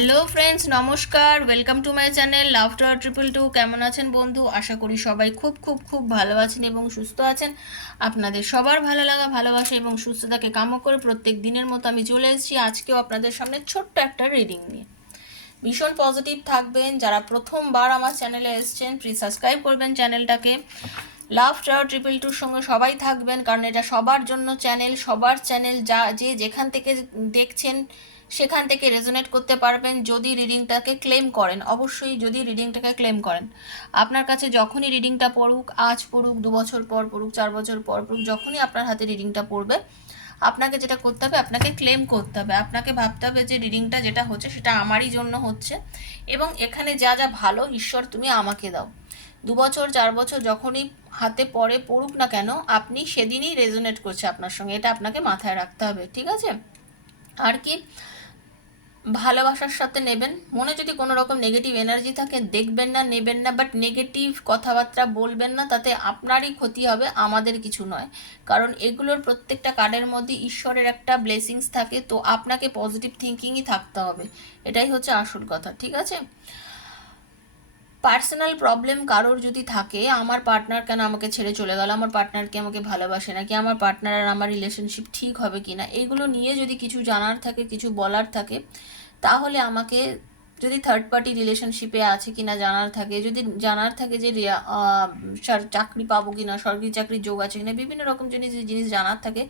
Hello friends, নমস্কার। Welcome to my channel love tower 222। কেমন আছেন বন্ধু? আশা করি সবাই খুব খুব খুব ভালো আছেন এবং সুস্থ আছেন। আপনাদের সবার ভালো লাগা, ভালোবাসা এবং সুস্থতাকে কামনা করে প্রত্যেক দিনের মতো আমি চলে এসেছি আজকেও আপনাদের সামনে ছোট্ট একটা রিডিং নিয়ে। ভীষণ পজিটিভ থাকবেন। যারা প্রথমবার আমার চ্যানেলে এসেছেন প্লিজ সাবস্ক্রাইব করবেন চ্যানেলটাকে। লাভ টাওয়ার 222-র সঙ্গে সবাই থাকবেন, কারণ এটা সবার জন্য চ্যানেল, সবার চ্যানেল। যে যেখান থেকে দেখছেন সেখান থেকে রেজোনেট করতে পারবেন যদি রিডিংটাকে ক্লেম করেন। অবশ্যই যদি রিডিংটাকে ক্লেম করেন, আপনার কাছে যখনই রিডিংটা পড়ুক, আজ পড়ুক, 2 বছর পর পড়ুক, 4 বছর পর পড়ুক, যখনই আপনার হাতে রিডিংটা পড়বে, আপনাকে যেটা করতে হবে, আপনাকে ক্লেম করতে হবে। আপনাকে ভাবতে হবে যে রিডিংটা যেটা হচ্ছে সেটা আমারই জন্য হচ্ছে এবং এখানে যা যা ভালো ঈশ্বর তুমি আমাকে দাও। 2 বছর 4 বছর যখনই হাতে পড়ুক না কেন, আপনি সেদিনই রেজোনেট করছে আপনার সঙ্গে, এটা আপনাকে মাথায় রাখতে হবে। ঠিক আছে? আর কি, ভালোবাসার সাথে নেবেন। মনে যদি কোনো রকম নেগেটিভ এনার্জি থাকে দেখবেন না, নেবেন না, বাট নেগেটিভ কথাবার্তা বলবেন না, তাতে আপনারই ক্ষতি হবে, আমাদের কিছু নয়। কারণ এগুলোর প্রত্যেকটা কার্ডের মধ্যে ঈশ্বরের একটা ব্লেসিংস থাকে, তো আপনাকে পজিটিভ থিঙ্কিংই থাকতে হবে, এটাই হচ্ছে আসল কথা। ঠিক আছে? পার্সোনাল প্রবলেম কারোর যদি থাকে, আমার পার্টনার কেন আমাকে ছেড়ে চলে গেল, আমার পার্টনার কি আমাকে ভালোবাসে না, কি আমার পার্টনার আর আমার রিলেশনশিপ ঠিক হবে কি না, এইগুলো নিয়ে যদি কিছু জানার থাকে, কিছু বলার থাকে, তাহলে আমাকে, যদি থার্ড পার্টি রিলেশনশিপে আছে কি না জানার থাকে, যদি জানার থাকে যে চাকরি পাবো কি না, সরকারি চাকরির যোগ আছে কিনা, বিভিন্ন রকম জিনিস জানার থাকে,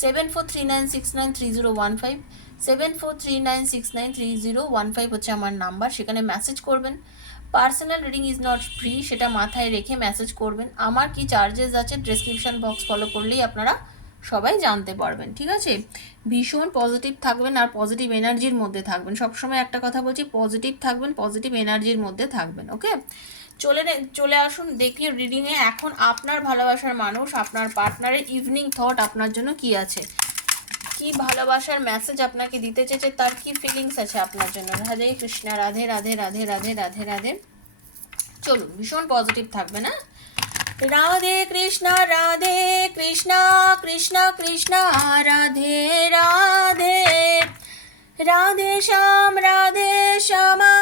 7439693015, 7439693015 হচ্ছে আমার নাম্বার। সেখানে মেসেজ করবেন। Personal reading is not free, সেটা মাথায় রেখে মেসেজ করবেন। আমার কি চার্জেস আছে ডেসক্রিপশন বক্স ফলো করলেই আপনারা সবাই জানতে পারবেন। ঠিক আছে? ভীষণ পজিটিভ থাকবেন আর পজিটিভ এনার্জির মধ্যে থাকবেন। সবসময় একটা কথা বলছি, পজিটিভ থাকবেন, পজিটিভ এনার্জির মধ্যে থাকবেন। ওকে, চলে আসুন দেখি রিডিংয়ে এখন আপনার ভালোবাসার মানুষ, আপনার পার্টনারের ইভিনিং থট আপনার জন্য কি আছে, কি ভালোবাসার মেসেজ আপনাকে দিতে চেয়েছে, তার কি ফিলিংস আছে আপনার জন্য। রাধে কৃষ্ণা, রাধে রাধে রাধে রাধে রাধে রাধে। চলুন, ভীষণ পজিটিভ থাকবে না? Radhe Krishna, Radhe Krishna, Krishna Krishna Radhe Radhe, Radhe Shyam, Radhe Shyama,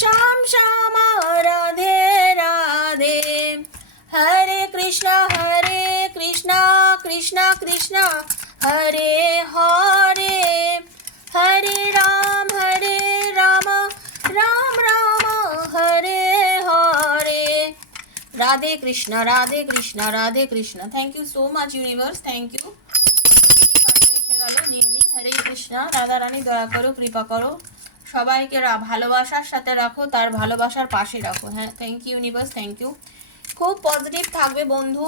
Shyam Shyama Radhe Radhe. Hare Krishna, Krishna Krishna Hare Hare, Hare Ram, Ram Ram Hare Hare. Radhe Krishna, Radhe Krishna, Radhe Krishna. Thank you so much universe, thank you. এসে গেল, নিয়ে নিই। হরে কৃষ্ণ। রাধা রানী দয়া করো, কৃপা করো, সবাইকে ভালোবাসার সাথে রাখো, তার ভালোবাসার পাশে রাখো। হ্যাঁ, thank you universe, thank you. খুব পজিটিভ থাকবে বন্ধু,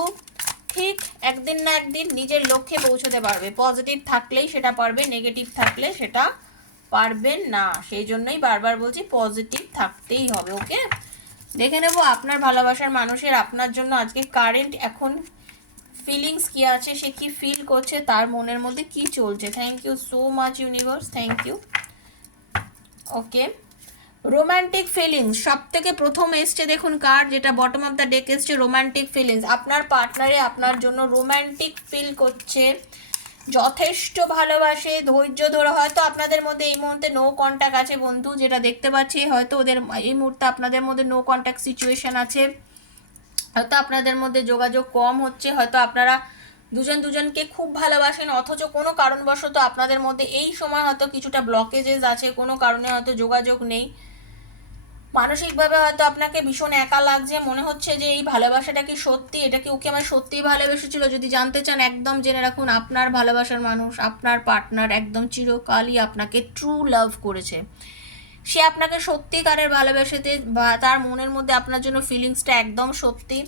ঠিক একদিন না একদিন নিজের লক্ষ্যে পৌঁছতে পারবে। পজিটিভ থাকলেই সেটা পারবে, নেগেটিভ থাকলে সেটা পারবেন না। সেই জন্যই বারবার বলছি পজিটিভ থাকতেই হবে। ওকে, দেখে নেব আপনার ভালোবাসার মানুষের আপনার জন্য আজকে কারেন্ট এখন ফিলিংস কি আছে, সে কি ফিল করছে, তার মনের মধ্যে কি চলছে। Thank you so much universe, thank you. Okay, romantic feelings সব থেকে প্রথম এসছে, দেখুন কার্ড যেটা বটম অফ দ্য ডেক এসছে, রোম্যান্টিক ফিলিংস। আপনার পার্টনারে আপনার জন্য রোম্যান্টিক ফিল করছে, যথেষ্ট ভালোবাসে, ধৈর্য ধরে। হয়তো আপনাদের মধ্যে এই মুহূর্তে নো কন্ট্যাক্ট আছে বন্ধু, যেটা দেখতে পাচ্ছি, হয়তো ওদের এই মুহূর্তে আপনাদের মধ্যে নো কন্ট্যাক্ট সিচুয়েশন আছে, হয়তো আপনাদের মধ্যে যোগাযোগ কম হচ্ছে, হয়তো আপনারা দুজনকে খুব ভালোবাসেন, অথচ কোনো কারণবশত আপনাদের মধ্যে এই সময় হয়তো কিছুটা ব্লকেজেস আছে, কোনো কারণে হয়তো যোগাযোগ নেই। মানসিকভাবে হয়তো আপনাকে ভীষণ একা লাগছে, মনে হচ্ছে যে এই ভালোবাসাটা কি সত্যি, এটা কি ওকে আমার সত্যিই ভালোবেসেছিল। যদি জানতে চান একদম জেনে রাখুন, আপনার ভালোবাসার মানুষ, আপনার পার্টনার একদম চিরকালই আপনাকে ট্রু লাভ করেছে। সে আপনাকে সত্যিকারের ভালোবেসেতে, তার মনের মধ্যে আপনার জন্য ফিলিংসটা একদম সত্যি।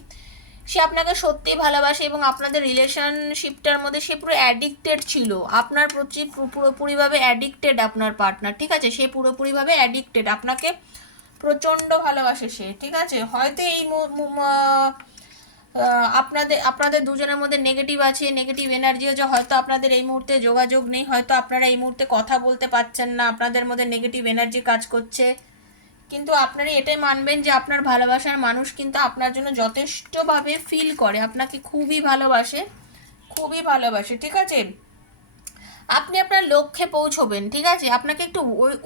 সে আপনাকে সত্যিই ভালোবাসে এবং আপনাদের রিলেশনশিপটার মধ্যে সে পুরো অ্যাডিক্টেড ছিল আপনার প্রতি, পুরোপুরিভাবে অ্যাডিক্টেড আপনার পার্টনার। ঠিক আছে? সে পুরোপুরিভাবে অ্যাডিক্টেড, আপনাকে প্রচণ্ড ভালোবাসে সে। ঠিক আছে? হয়তো এই আপনাদের দুজনের মধ্যে নেগেটিভ আছে, নেগেটিভ এনার্জি আছে, হয়তো আপনাদের এই মুহূর্তে যোগাযোগ নেই, হয়তো আপনারা এই মুহূর্তে কথা বলতে পারছেন না, আপনাদের মধ্যে নেগেটিভ এনার্জি কাজ করছে। কিন্তু আপনারা এটাই মানবেন যে আপনার ভালোবাসার মানুষ কিন্তু আপনার জন্য যথেষ্টভাবে ফিল করে, আপনাকে খুবই ভালোবাসে, খুবই ভালোবাসে। ঠিক আছে? আপনি আপনার লক্ষ্যে পৌঁছবেন, ঠিক আছে? আপনাকে একটু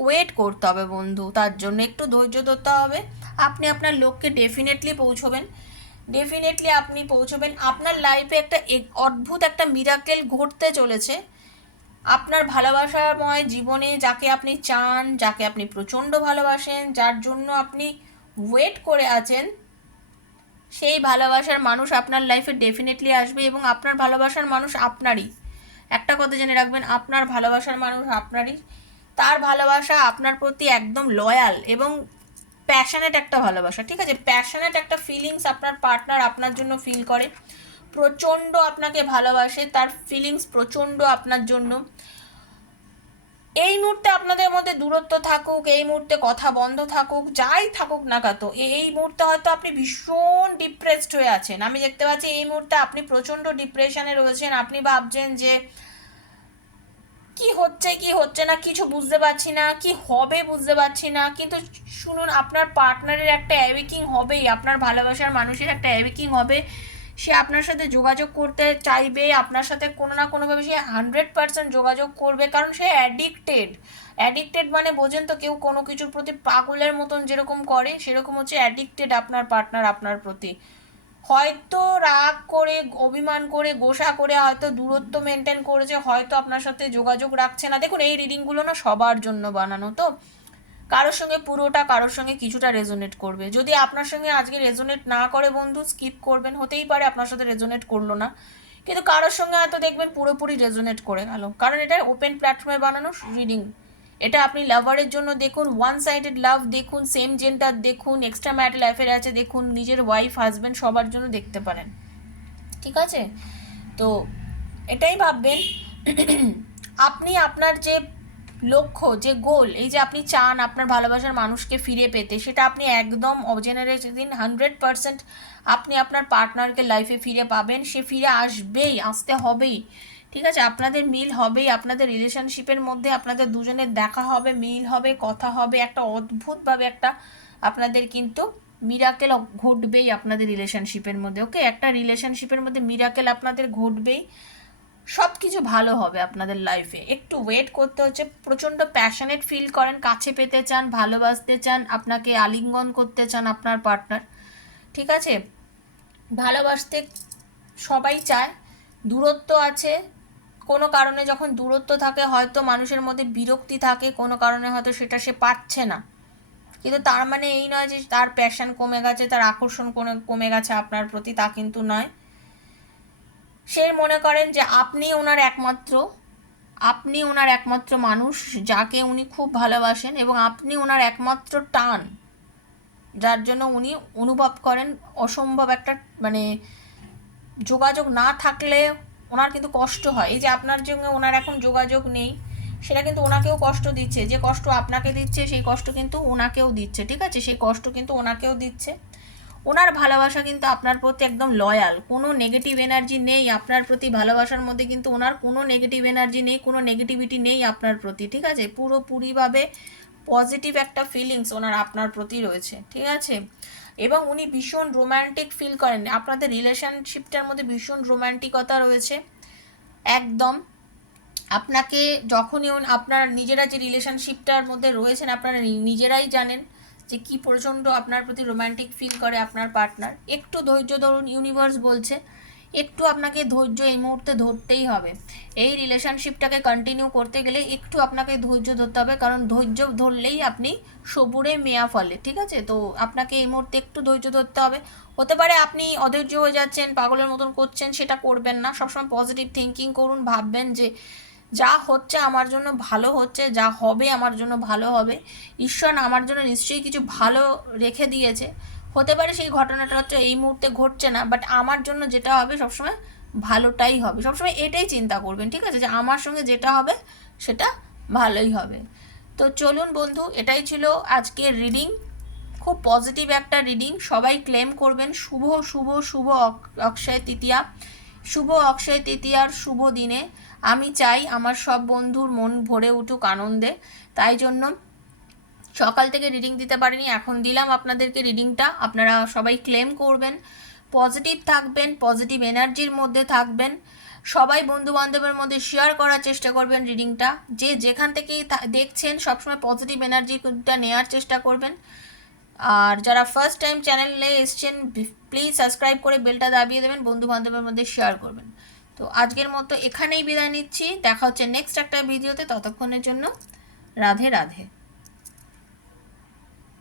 ওয়েট করতে হবে বন্ধু, তার জন্য একটু ধৈর্য ধরতে হবে। আপনি আপনার লক্ষ্যে ডেফিনেটলি পৌঁছবেন, ডেফিনেটলি আপনি পৌঁছবেন। আপনার লাইফে একটা অদ্ভুত একটা মিরাকেল ঘটতে চলেছে। আপনার ভালোবাসাময় জীবনে যাকে আপনি চান, যাকে আপনি প্রচণ্ড ভালোবাসেন, যার জন্য আপনি ওয়েট করে আছেন, সেই ভালোবাসার মানুষ আপনার লাইফে ডেফিনেটলি আসবে এবং আপনার ভালোবাসার মানুষ আপনারই। একটা কথা জেনে রাখবেন, আপনার ভালোবাসার মানুষ আপনারই। তার ভালোবাসা আপনার প্রতি একদম লয়াল এবং প্যাশনেট একটা ভালোবাসা, ঠিক আছে? প্যাশনেট একটা ফিলিংস আপনার পার্টনার আপনার জন্য ফিল করে, প্রচণ্ড আপনাকে ভালোবাসে, তার ফিলিংস প্রচণ্ড আপনার জন্য। এই মুহূর্তে আপনাদের মধ্যে দূরত্ব থাকুক, এই মুহূর্তে কথা বন্ধ থাকুক, যাই থাকুক না কত, এই মুহূর্তে হয়তো আপনি ভীষণ ডিপ্রেসড হয়ে আছেন। আমি দেখতে পাচ্ছি এই মুহূর্তে আপনি প্রচণ্ড ডিপ্রেশনে রয়েছেন। আপনি ভাবছেন যে কি হচ্ছে কি হচ্ছে না, কিছু বুঝতে পারছি না, কি হবে বুঝতে পারছি না। কিন্তু শুনুন, আপনার পার্টনারের একটা অ্যাওয়েকিং হবেই, আপনার ভালোবাসার মানুষের একটা অ্যাওয়েকিং হবে। সে আপনার সাথে যোগাযোগ করতে চাইবে, আপনার সাথে কোনো না কোনোভাবে সে 100% যোগাযোগ করবে, কারণ সে অ্যাডিক্টেড। অ্যাডিক্টেড মানে বোঝেন তো, কেউ কোনো কিছুর প্রতি পাগলের মতন যেরকম করে, সেরকম হচ্ছে অ্যাডিক্টেড আপনার পার্টনার আপনার প্রতি। হয়তো রাগ করে, অভিমান করে, গোসা করে হয়তো দূরত্ব মেনটেন করেছে, হয়তো আপনার সাথে যোগাযোগ রাখছে না। দেখুন, এই রিডিংগুলো না সবার জন্য বানানো, তো কারোর সঙ্গে পুরোটা, কারোর সঙ্গে কিছুটা রেজোনেট করবে। যদি আপনার সঙ্গে আজকে রেজোনেট না করে বন্ধু, স্কিপ করবেন, হতেই পারে আপনার সাথে রেজোনেট করলো না। কিন্তু কারোর সঙ্গে হয়তো দেখবেন পুরোপুরি রেজোনেট করে গেল, কারণ এটা ওপেন প্ল্যাটফর্মে বানানো রিডিং। এটা আপনি লাভারের জন্য দেখুন, ওয়ান সাইডেড লাভ দেখুন, সেম জেন্ডার দেখুন, এক্সট্রা ম্যারিটাল অ্যাফেয়ার আছে দেখুন, নিজের ওয়াইফ হাজব্যান্ড সবার জন্য দেখতে পারেন, ঠিক আছে? তো এটাই ভাববেন আপনি আপনার যে লক্ষ্য, যে গোল, এই যে আপনি চান আপনার ভালোবাসার মানুষকে ফিরে পেতে, সেটা আপনি একদম অজেনারেট দিন। 100% আপনি আপনার পার্টনারকে লাইফে ফিরে পাবেন, সে ফিরে আসবেই, আসতে হবেই, ঠিক আছে? আপনাদের মিল হবেই, আপনাদের রিলেশনশিপের মধ্যে আপনাদের দুজনের দেখা হবে, মিল হবে, কথা হবে, একটা অদ্ভুতভাবে একটা আপনাদের কিন্তু মিরাকেল ঘটবেই আপনাদের রিলেশনশিপের মধ্যে। ওকে, একটা রিলেশনশিপের মধ্যে মিরাকেল আপনাদের ঘটবেই, সব কিছু ভালো হবে আপনাদের লাইফে। একটু ওয়েট করতে হচ্ছে, প্রচণ্ড প্যাশনেট ফিল করেন, কাছে পেতে চান, ভালোবাসতে চান, আপনাকে আলিঙ্গন করতে চান আপনার পার্টনার, ঠিক আছে? ভালোবাসতে সবাই চায়, দূরত্ব আছে, কোনো কারণে যখন দূরত্ব থাকে হয়তো মানুষের মধ্যে বিরক্তি থাকে, কোনো কারণে হয়তো সেটা সে পাচ্ছে না, কিন্তু তার মানে এই নয় যে তার প্যাশন কমে গেছে, তার আকর্ষণ কমে গেছে আপনার প্রতি, তা কিন্তু নয়। সে মনে করেন যে আপনি ওনার একমাত্র মানুষ, যাকে উনি খুব ভালোবাসেন, এবং আপনি ওনার একমাত্র টান, যার জন্য উনি অনুভব করেন অসম্ভব একটা, মানে যোগাযোগ না থাকলে ওনার কিন্তু কষ্ট হয়। এই যে আপনার সঙ্গে ওনার এখন যোগাযোগ নেই, সেটা কিন্তু ওনাকেও কষ্ট দিচ্ছে। যে কষ্ট আপনাকে দিচ্ছে সেই কষ্ট কিন্তু ওনাকেও দিচ্ছে, ঠিক আছে? সেই কষ্ট কিন্তু ওনাকেও দিচ্ছে। ওনার ভালোবাসা কিন্তু আপনার প্রতি একদম লয়াল, কোনো নেগেটিভ এনার্জি নেই আপনার প্রতি। ভালোবাসার মধ্যে কিন্তু ওনার কোনো নেগেটিভ এনার্জি নেই, কোনো নেগেটিভিটি নেই আপনার প্রতি, ঠিক আছে? পুরোপুরিভাবে পজিটিভ একটা ফিলিংস ওনার আপনার প্রতি রয়েছে, ঠিক আছে? এবং উনি ভীষণ রোম্যান্টিক ফিল করেন, আপনাদের রিলেশনশিপটার মধ্যে ভীষণ রোম্যান্টিকতা রয়েছে একদম। আপনাকে যখনই আপনার নিজেরা যে রিলেশনশিপটার মধ্যে রয়েছেন, আপনারা নিজেরাই জানেন যে কি প্রচণ্ড আপনার প্রতি রোম্যান্টিক ফিল করে আপনার পার্টনার। একটু ধৈর্য ধরুন, ইউনিভার্স বলছে একটু আপনাকে ধৈর্য এই মুহূর্তে ধরতেই হবে। এই রিলেশনশিপটাকে কন্টিনিউ করতে গেলে একটু আপনাকে ধৈর্য ধরতে হবে, কারণ ধৈর্য ধরলেই আপনি সবুরে মেয়া ফলে, ঠিক আছে? তো আপনাকে এই মুহূর্তে একটু ধৈর্য ধরতে হবে। হতে পারে আপনি অধৈর্য হয়ে যাচ্ছেন, পাগলের মতন করছেন, সেটা করবেন না। সবসময় পজিটিভ থিঙ্কিং করুন, ভাববেন যে যা হচ্ছে আমার জন্য ভালো হচ্ছে, যা হবে আমার জন্য ভালো হবে, ঈশ্বর আমার জন্য নিশ্চয়ই কিছু ভালো রেখে দিয়েছে। হতে পারে সেই ঘটনাটা হচ্ছে এই মুহূর্তে ঘটছে না, বাট আমার জন্য যেটা হবে সবসময় ভালোটাই হবে। সবসময় এটাই চিন্তা করবেন, ঠিক আছে? যে আমার সঙ্গে যেটা হবে সেটা ভালোই হবে। তো চলুন বন্ধু, এটাই ছিল আজকের রিডিং। খুব পজিটিভ একটা রিডিং, সবাই ক্লেম করবেন। শুভ শুভ শুভ অক্ষয় তৃতীয়া, শুভ অক্ষয় তৃতীয়ার শুভ দিনে আমি চাই আমার সব বন্ধুর মন ভরে উঠুক আনন্দে। তাই জন্য সকাল থেকে রিডিং দিতে পারিনি, এখন দিলাম আপনাদেরকে রিডিংটা। আপনারা সবাই ক্লেম করবেন, পজিটিভ থাকবেন, পজিটিভ এনার্জির মধ্যে থাকবেন, সবাই বন্ধু বান্ধবের মধ্যে শেয়ার করার চেষ্টা করবেন রিডিংটা, যে যেখান থেকেই দেখছেন সবসময় পজিটিভ এনার্জিটা নেওয়ার চেষ্টা করবেন। আর যারা ফার্স্ট টাইম চ্যানেলে এসছেন প্লিজ সাবস্ক্রাইব করে বেলটা দাবিয়ে দেবেন, বন্ধু বান্ধবের মধ্যে শেয়ার করবেন। তো আজকের মতো এখানেই বিদায় নিচ্ছি, দেখা হচ্ছে নেক্সট একটা ভিডিওতে, ততক্ষণের জন্য রাধে রাধে।